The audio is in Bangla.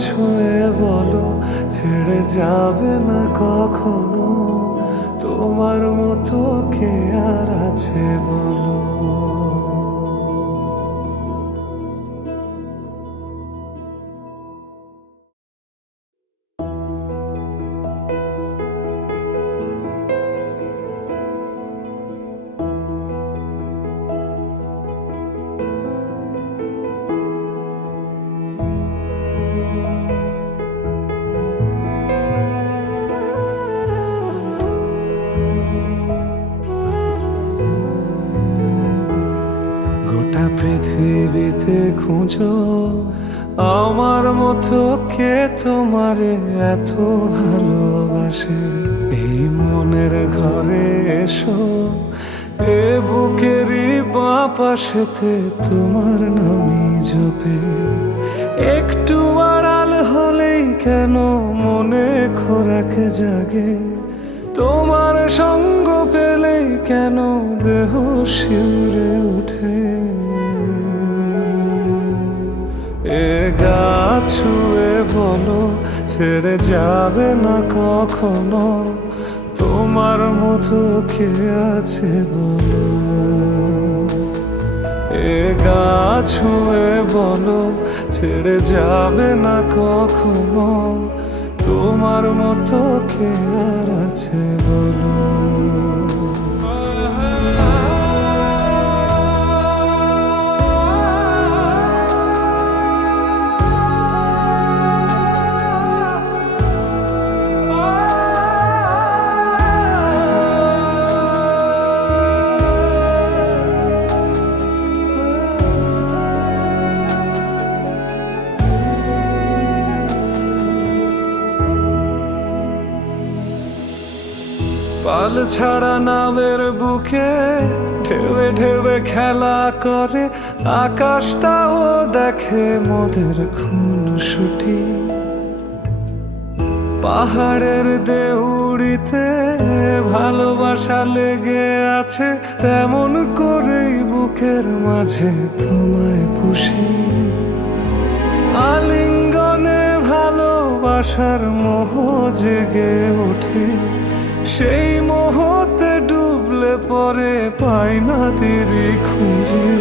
ছুঁয়ে বলো ছেড়ে যাবে না কখনো, তোমার মতো কে আর আছে বলো। গোটা পৃথিবীতে খুঁজো আমার মতো কে তোমারে এত ভালোবাসে। এই মনের ঘরে এসো, এ বুকেরই বাঁ পাশেতে তোমার নামই জপে। একটু আড়াল হলেই কেন মনে খোরাক জাগে, তোমার সঙ্গ পেলেই কেন দেহ শিউরে ওঠে। এ গা ছুঁয়ে বলো ছেড়ে যাবে না কখনো, তোমার মতো কে আছে বলো। এ গা ছুঁয়ে বলো ছেড়ে যাবে না কখনো, তোমার মতো কে আর আছে বলো। পাল ছাড়া নামের বুকে ঢেউে ঢেউে খেলা করে, আকাশটাও দেখে মোদের খুনসুটি। পাহাড়ের দেউড়িতে ভালোবাসা লেগে আছে, তেমন করেই বুকের মাঝে তোমায় পুষি। আলিঙ্গনে ভালোবাসার মোহ জেগে ওঠে, সেই মোহতে ডুবলে পরে পাই না তীরে খুঁজে।